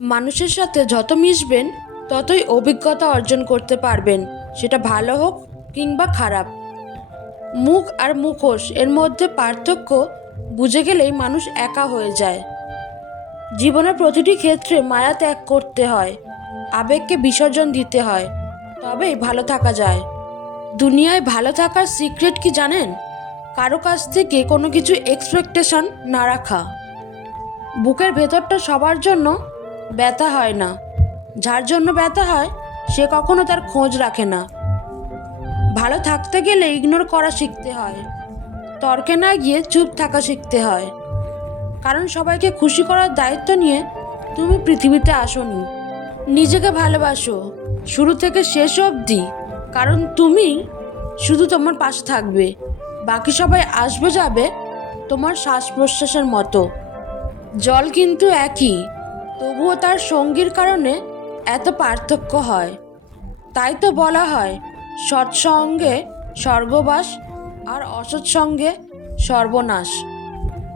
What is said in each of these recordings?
মানুষের সাথে যত মিশবেন, ততই অভিজ্ঞতা অর্জন করতে পারবেন। সেটা ভালো হোক কিংবা খারাপ। মুখ আর মুখোশ, এর মধ্যে পার্থক্য বুঝে গেলেই মানুষ একা হয়ে যায়। জীবনের প্রতিটি ক্ষেত্রে মায়া ত্যাগ করতে হয়, আবেগকে বিসর্জন দিতে হয়, তবেই ভালো থাকা যায়। দুনিয়ায় ভালো থাকার সিক্রেট কি জানেন? কারও কাছ থেকে কোনো কিছু এক্সপেকটেশন না রাখা। বুকের ভেতরটা সবার জন্য ব্যথা হয় না। যার জন্য ব্যথা হয়, সে কখনো তার খোঁজ রাখে না। ভালো থাকতে গেলে ইগনোর করা শিখতে হয়। তর্কে না গিয়ে চুপ থাকা শিখতে হয়। কারণ সবাইকে খুশি করার দায়িত্ব নিয়ে তুমি পৃথিবীতে আসনি। নিজেকে ভালোবাসো, শুরু থেকে শেষ অবধি। কারণ তুমি শুধু তোমার পাশে থাকবে। বাকি সবাই আসবে যাবে তোমার শ্বাস প্রশ্বাসের মতো। জল কিন্তু একই। তবুও তার সঙ্গীর কারণে এত পার্থক্য হয়। তাই তো বলা হয়, সৎসঙ্গে স্বর্গবাস আর অসৎসঙ্গে সর্বনাশ।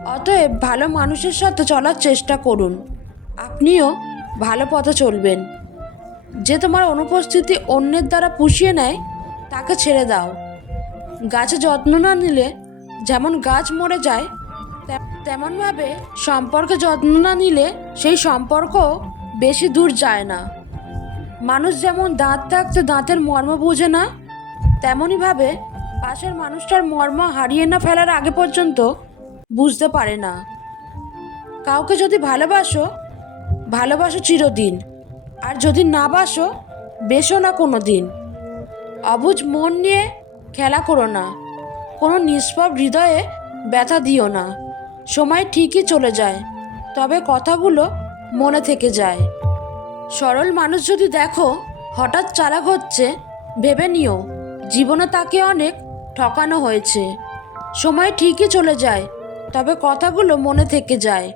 অতএব ভালো মানুষের সাথে চলার চেষ্টা করুন। আপনিও ভালো পথে চলবেন। যে তোমার অনুপস্থিতি অন্যের দ্বারা পুষিয়ে নেয়, তাকে ছেড়ে দাও। গাছে যত্ন না নিলে যেমন গাছ মরে যায় তেমনভাবে সম্পর্কে যত্ন না নিলে সেই সম্পর্ক বেশি দূর যায় না। মানুষ যেমন দাঁত থাকতে দাঁতের মর্ম বোঝে না, তেমনইভাবে পাশের মানুষটার মর্ম হারিয়ে না ফেলার আগে পর্যন্ত বুঝতে পারে না। কাউকে যদি ভালোবাসো ভালোবাসো চিরদিন, আর যদি না বাসো, বেসো না কোনো দিন অবুঝ মন নিয়ে খেলা করো না, কোনো নিষ্পাপ হৃদয়ে ব্যথা দিও না। সময় ঠিকই চলে যায়, তবে কথাগুলো মনে থেকে যায়। সরল মানুষ যদি দেখো, হঠাৎ চালাক হচ্ছে, ভেবে নিও, জীবনে তাকে অনেক ঠকানো হয়েছে। সময় ঠিকই চলে যায়, তবে কথাগুলো মনে থেকে যায়।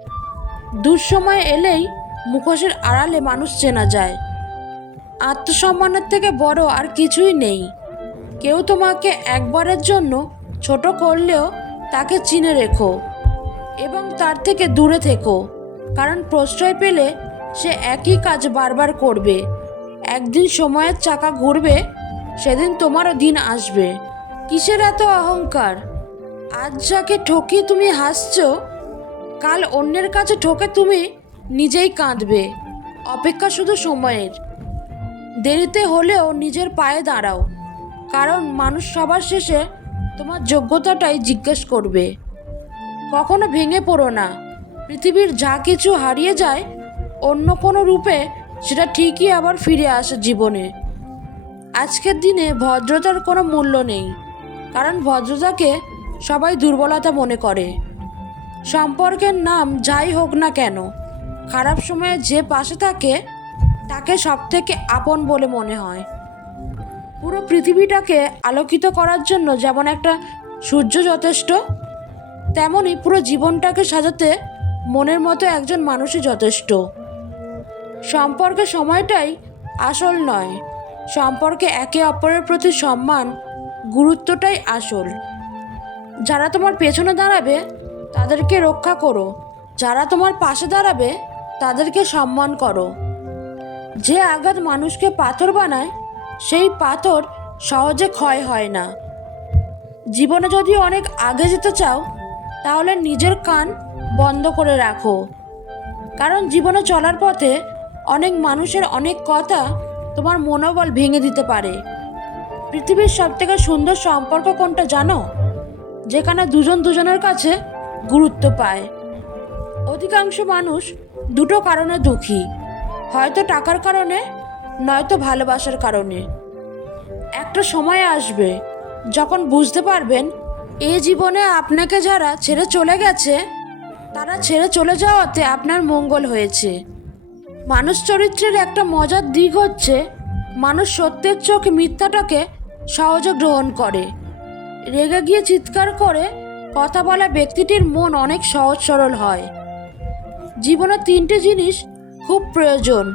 দুঃসময় এলেই মুখোশের আড়ালে মানুষ চেনা যায়। আত্মসম্মানের থেকে বড় আর কিছুই নেই। কেউ তোমাকে একবারের জন্য ছোট করলেও তাকে চিনে রেখো। এবং তার থেকে দূরে থেকো, কারণ প্রশ্রয় পেলে সে একই কাজ বারবার করবে। একদিন সময়ের চাকা ঘুরবে, সেদিন তোমারও দিন আসবে। কিসের এত অহংকার? আজ যাকে ঠকিয়ে তুমি হাসছো, কাল অন্যের কাছে ঠকে তুমি নিজেই কাঁদবে। অপেক্ষা শুধু সময়ের। দেরিতে হলেও নিজের পায়ে দাঁড়াও, কারণ মানুষ সবার শেষে তোমার যোগ্যতাটাই জিজ্ঞেস করবে। কখনো ভেঙে পড়ো না। পৃথিবীর যা কিছু হারিয়ে যায়, অন্য কোনো রূপে সেটা ঠিকই আবার ফিরে আসে জীবনে। আজকের দিনে ভদ্রতার কোনো মূল্য নেই, কারণ ভদ্রতাকে সবাই দুর্বলতা মনে করে। সম্পর্কের নাম যাই হোক না কেন, খারাপ সময়ে যে পাশে থাকে, তাকে সব থেকে আপন বলে মনে হয়। পুরো পৃথিবীটাকে আলোকিত করার জন্য যেমন একটা সূর্য যথেষ্ট তেমনই পুরো জীবনটাকে সাজাতে মনের মতো একজন মানুষই যথেষ্ট। সম্পর্কে সময়টাই আসল নয়। সম্পর্কে একে অপরের প্রতি সম্মান, গুরুত্বটাই আসল। যারা তোমার পেছনে দাঁড়াবে, তাদেরকে রক্ষা করো। যারা তোমার পাশে দাঁড়াবে, তাদেরকে সম্মান করো। যে আঘাত মানুষকে পাথর বানায়, সেই পাথর সহজে ক্ষয় হয় না। জীবনে যদি অনেক আগে যেতে চাও তাহলে নিজের কান বন্ধ করে রাখো। কারণ জীবনে চলার পথে অনেক মানুষের অনেক কথা তোমার মনোবল ভেঙে দিতে পারে। পৃথিবীর সবথেকে সুন্দর সম্পর্ক কোনটা জানো? যেখানে দুজন দুজনের কাছে গুরুত্ব পায়। অধিকাংশ মানুষ দুটো কারণে দুঃখী। হয়তো টাকার কারণে, নয়তো ভালোবাসার কারণে। একটা সময় আসবে যখন বুঝতে পারবেন এ জীবনে আপনাকে যারা ছেড়ে চলে গেছে, তারা ছেড়ে চলে যাওয়াতে আপনার মঙ্গল হয়েছে। মানুষ চরিত্রের একটা মজার দিক হচ্ছে, মানুষ সত্যের চোখে মিথ্যাটাকে সহজে গ্রহণ করে। রেগে গিয়ে চিৎকার করে, কথা বলা ব্যক্তিটির মন অনেক সহজ সরল হয়। জীবনে তিনটে জিনিস খুব প্রয়োজন,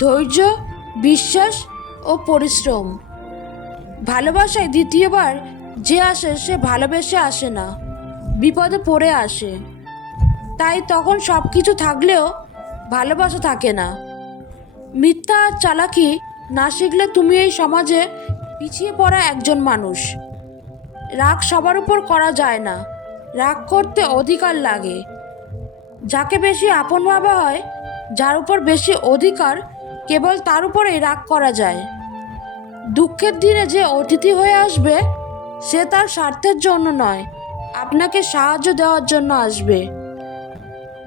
ধৈর্য, বিশ্বাস ও পরিশ্রম। ভালোবাসায় দ্বিতীয়বার যে আসে, সে ভালোবেসে আসে না। বিপদে পড়ে আসে। তাই তখন সব কিছু থাকলেও ভালোবাসা থাকে না। মিথ্যা আর চালাকি না শিখলে তুমি এই সমাজে পিছিয়ে পড়া একজন মানুষ। রাগ সবার উপর করা যায় না। রাগ করতে অধিকার লাগে। যাকে বেশি আপন ভাবা হয়, যার উপর বেশি অধিকার, কেবল তার উপরেই রাগ করা যায়। দুঃখের দিনে যে অতিথি হয়ে আসবে সে তার স্বার্থের জন্য নয়, আপনাকে সাহায্য দেওয়ার জন্য আসবে।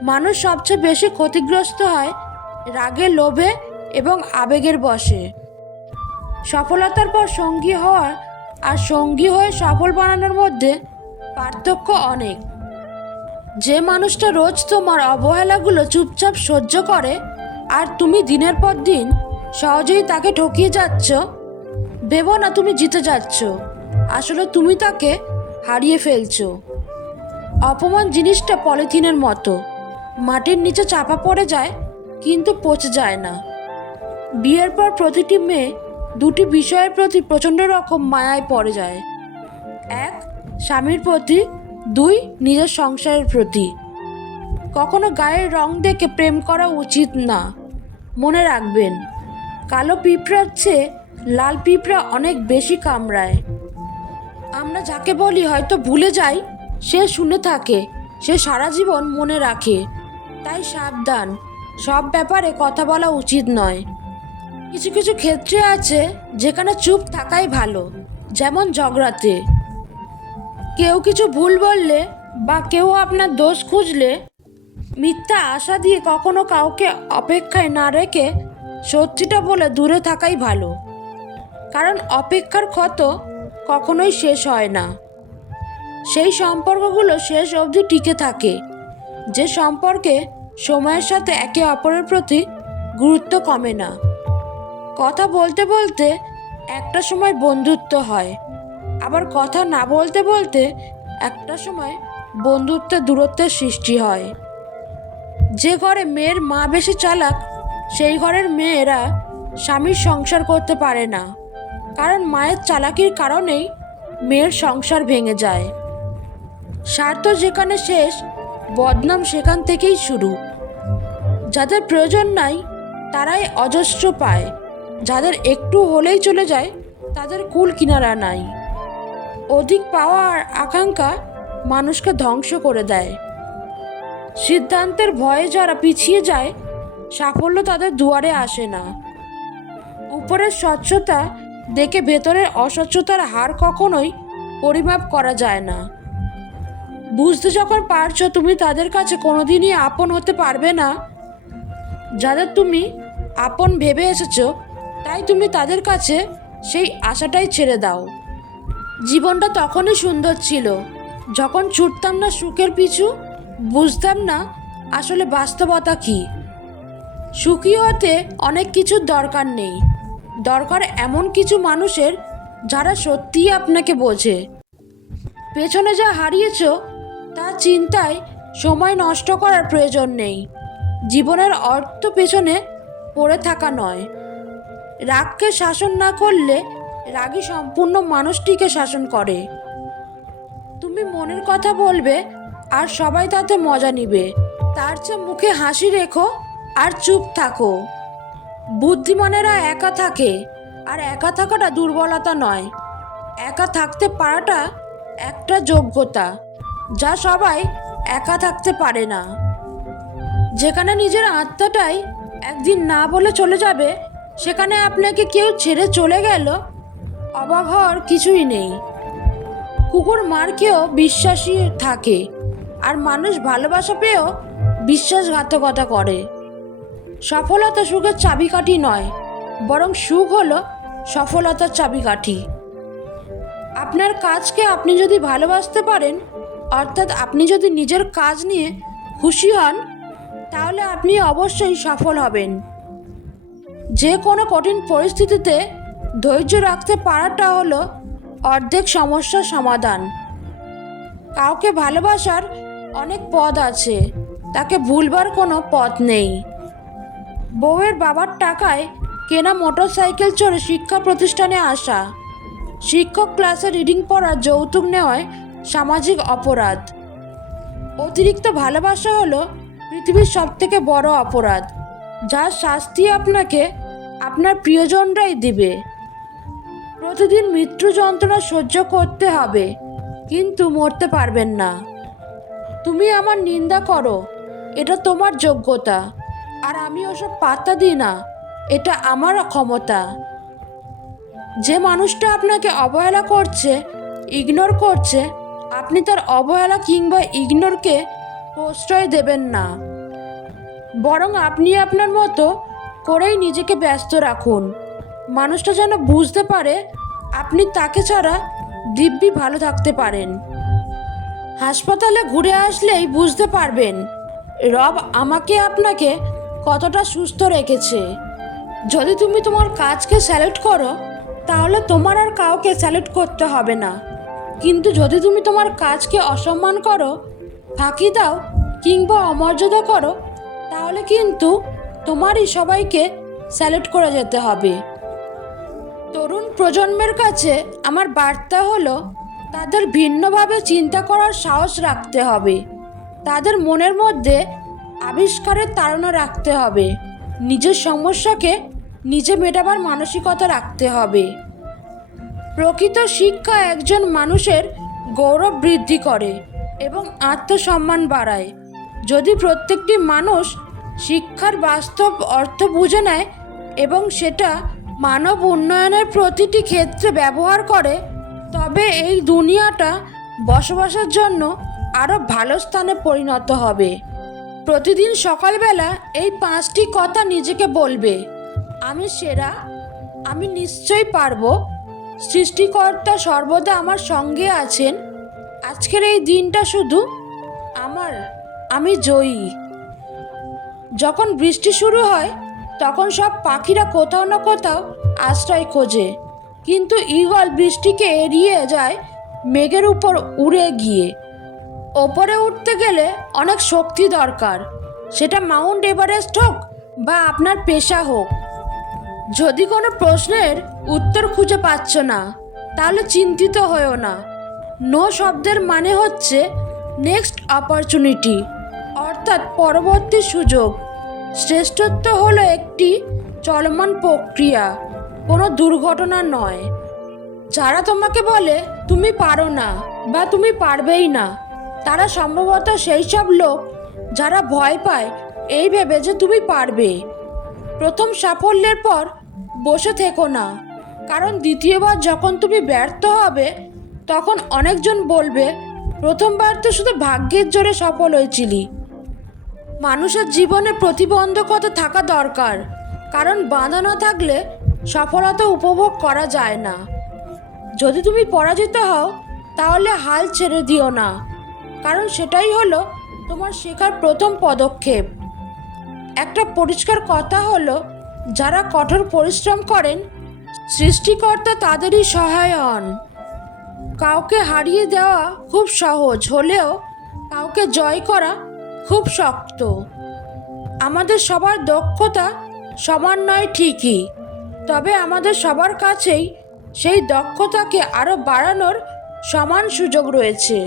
মানুষ সবচেয়ে বেশি ক্ষতিগ্রস্ত হয় রাগে লোভে এবং আবেগের বশে। সফলতার পর সঙ্গী হওয়ার আর সঙ্গী হয়ে সফল বানানোর মধ্যে পার্থক্য অনেক। যে মানুষটা রোজ তোমার অবহেলাগুলো চুপচাপ সহ্য করে আর তুমি দিনের পর দিন সহজেই তাকে ঠকিয়ে যাচ্ছ, ভেবো না তুমি জিতে যাচ্ছ। আসলে তুমি তাকে হারিয়ে ফেলছো। অপমান জিনিসটা পলিথিনের মতো। মাটির নিচে চাপা পড়ে যায়, কিন্তু পচে যায় না। বিয়ের পর প্রতিটি মেয়ে দুটি বিষয়ের প্রতি প্রচণ্ড রকম মায়ায় পড়ে যায়। এক, স্বামীর প্রতি, দুই, নিজের সংসারের প্রতি। কখনো গায়ের রং দেখে প্রেম করা উচিত না। মনে রাখবেন, কালো পিঁপড়ার চেয়ে লাল পিঁপড়া অনেক বেশি কামড়ায়। আমরা যাকে বলি হয়তো ভুলে যাই, সে শুনে থাকে, সে সারা জীবন মনে রাখে। তাই সাবধান, সব ব্যাপারে কথা বলা উচিত নয়। কিছু কিছু ক্ষেত্রে আছে যেখানে চুপ থাকাই ভালো, যেমন ঝগড়াতে। কেউ কিছু ভুল বললে বা কেউ আপনার দোষ খুঁজলে, মিথ্যা আশা দিয়ে কখনো কাউকে অপেক্ষায় না রেখে সত্যিটা বলে দূরে থাকাই ভালো। কারণ অপেক্ষার ক্ষত কখনোই শেষ হয় না। সেই সম্পর্কগুলো শেষ অবধি টিকে থাকে, যে সম্পর্কে সময়ের সাথে একে অপরের প্রতি গুরুত্ব কমে না। কথা বলতে বলতে একটা সময় বন্ধুত্ব হয়, আবার কথা না বলতে বলতে একটা সময় বন্ধুত্বের দূরত্বের সৃষ্টি হয়। যে ঘরে মেয়ের মা বেশি চালাক, সেই ঘরের মেয়েরা স্বামীর সংসার করতে পারে না। কারণ মায়ের চালাকির কারণেই মেয়ের সংসার ভেঙে যায়। স্বার্থ যেখানে শেষ, বদনাম সেখান থেকেই শুরু। যাদের প্রয়োজন নাই, তারাই অজস্র পায়। যাদের একটু হলেই চলে যায়, তাদের কুল কিনারা নাই। অধিক পাওয়া আর আকাঙ্ক্ষা মানুষকে ধ্বংস করে দেয়। সিদ্ধান্তের ভয়ে যারা পিছিয়ে যায়, সাফল্য তাদের দুয়ারে আসে না। উপরের স্বচ্ছতা দেখে ভেতরের অস্বচ্ছতার হার কখনোই পরিমাপ করা যায় না। বুঝতে যখন পারছ তুমি তাদের কাছে কোনোদিনই আপন হতে পারবে না। যাদের তুমি আপন ভেবে এসেছ, তাই তুমি তাদের কাছে সেই আশাটাই ছেড়ে দাও। জীবনটা তখনই সুন্দর ছিল। যখন ছুটতাম না সুখের পিছু, বুঝতাম না আসলে বাস্তবতা কী। সুখী হতে অনেক কিছুর দরকার নেই। দরকার এমন কিছু মানুষের যারা সত্যিই আপনাকে বোঝে। পেছনে যা হারিয়েছ, তা চিন্তায় সময় নষ্ট করার প্রয়োজন নেই। জীবনের অর্থ পেছনে পড়ে থাকা নয়। রাগকে শাসন না করলে রাগী সম্পূর্ণ মানুষটিকে শাসন করে। তুমি মনের কথা বলবে আর সবাই তাতে মজা নিবে। তার চেয়ে মুখে হাসি রেখো আর চুপ থাকো। বুদ্ধিমানেরা একা থাকে, আর একা থাকাটা দুর্বলতা নয়। একা থাকতে পারাটা একটা যোগ্যতা, যা সবাই একা থাকতে পারে না। যেখানে নিজের আত্মাটাই একদিন না বলে চলে যাবে, সেখানে আপনাকে কেউ ছেড়ে চলে গেল, অবাক হওয়ার কিছুই নেই। কুকুর মারকেও বিশ্বাসী থাকে, আর মানুষ ভালোবাসা পেয়েও বিশ্বাসঘাতকতা করে। সফলতা সুখের চাবিকাঠি নয়, বরং সুখ হল সফলতার চাবিকাঠি। আপনার কাজকে আপনি যদি ভালোবাসতে পারেন, অর্থাৎ আপনি যদি নিজের কাজ নিয়ে খুশি হন, তাহলে আপনি অবশ্যই সফল হবেন। যে কোনো কঠিন পরিস্থিতিতে ধৈর্য রাখতে পারাটা হলো অর্ধেক সমস্যার সমাধান। কাউকে ভালোবাসার অনেক পথ আছে, তাকে ভুলবার কোনো পথ নেই। বউয়ের বাবার টাকায় কেনা মোটর সাইকেল চড়ে শিক্ষা প্রতিষ্ঠানে আসা। শিক্ষক ক্লাসে রিডিং পড়া যৌতুক নেওয়ায় সামাজিক অপরাধ। অতিরিক্ত ভালোবাসা হলো পৃথিবীর সবথেকে বড় অপরাধ যার শাস্তি আপনাকে আপনার প্রিয়জনরাই দিবে। প্রতিদিন মৃত্যু যন্ত্রণা সহ্য করতে হবে, কিন্তু মরতে পারবেন না। তুমি আমার নিন্দা করো, এটা তোমার যোগ্যতা। আর আমি ওসব পাত্তা দিই না। এটা আমার ক্ষমতা। যে মানুষটা আপনাকে অবহেলা করছে ইগনোর করছে, আপনি তার অবহেলা কিংবা ইগনোরকে প্রশ্রয় দেবেন না। বরং আপনি আপনার মতো করেই নিজেকে ব্যস্ত রাখুন। মানুষটা যেন বুঝতে পারে, আপনি তাকে ছাড়া দিব্যি ভালো থাকতে পারেন। হাসপাতালে ঘুরে আসলেই বুঝতে পারবেন, রব আমাকে আপনাকে কতটা সুস্থ রেখেছে। যদি তুমি তোমার কাজকে স্যালুট করো, তাহলে তোমার আর কাউকে স্যালুট করতে হবে না। কিন্তু যদি তুমি তোমার কাজকে অসম্মান করো, ফাঁকি দাও কিংবা অমর্যাদা করো, তাহলে কিন্তু তোমারই সবাইকে স্যালুট করে যেতে হবে। তরুণ প্রজন্মের কাছে আমার বার্তা হলো, তাদের ভিন্নভাবে চিন্তা করার সাহস রাখতে হবে। তাদের মনের মধ্যে আবিষ্কারের তাড়না রাখতে হবে। নিজের সমস্যাকে নিজে মেটাবার মানসিকতা রাখতে হবে। প্রকৃত শিক্ষা একজন মানুষের গৌরব বৃদ্ধি করে এবং আত্মসম্মান বাড়ায়। যদি প্রত্যেকটি মানুষ শিক্ষার বাস্তব অর্থ বুঝে নেয় এবং সেটা মানব উন্নয়নের প্রতিটি ক্ষেত্রে ব্যবহার করে, তবে এই দুনিয়াটা বসবাসের জন্য আরও ভালো স্থানে পরিণত হবে। প্রতিদিন সকালবেলা এই পাঁচটি কথা নিজেকে বলবে। আমি সেরা, আমি নিশ্চয়ই পারব। সৃষ্টিকর্তা সর্বদা আমার সঙ্গে আছেন। আজকের এই দিনটা শুধু আমার, আমি জয়ী। যখন বৃষ্টি শুরু হয়, তখন সব পাখিরা কোথাও না কোথাও আশ্রয় খোঁজে। কিন্তু ঈগল বৃষ্টিকে এড়িয়ে যায় মেঘের উপর উড়ে গিয়ে। ওপরে উঠতে গেলে অনেক শক্তি দরকার। সেটা মাউন্ট এভারেস্ট হোক বা আপনার পেশা হোক। যদি কোনো প্রশ্নের উত্তর খুঁজে পাচ্ছ না, তাহলে চিন্তিত হয়েও না। নো শব্দের মানে হচ্ছে নেক্সট অপরচুনিটি, অর্থাৎ পরবর্তী সুযোগ। শ্রেষ্ঠত্ব হলো একটি চলমান প্রক্রিয়া, কোনো দুর্ঘটনা নয়। যারা তোমাকে বলে, তুমি পারো না বা তুমি পারবেই না তারা সম্ভবত সেই সব লোক যারা ভয় পায় এই ভেবে যে তুমি পারবে। প্রথম সাফল্যের পর বসে থেকো না, কারণ দ্বিতীয়বার যখন তুমি ব্যর্থ হবে, তখন অনেকজন বলবে, প্রথমবার তো শুধু ভাগ্যের জোরে সফল হয়েছিলি। মানুষের জীবনে প্রতিবন্ধকতা থাকা দরকার, কারণ বাঁধা না থাকলে সফলতা উপভোগ করা যায় না। যদি তুমি পরাজিত হও, তাহলে হাল ছেড়ে দিও না। কারণ সেটাই হলো তোমার শেখার প্রথম পদক্ষেপ। একটা পরিষ্কার কথা হলো, যারা কঠোর পরিশ্রম করেন, সৃষ্টিকর্তা তাদেরই সহায় হন কাউকে হারিয়ে দেওয়া খুব সহজ, হলেও কাউকে জয় করা খুব শক্ত। আমাদের সবার দক্ষতা সমান নয় ঠিকই, তবে আমাদের সবার কাছেই সেই দক্ষতাকে আরও বাড়ানোর সমান সুযোগ রয়েছে।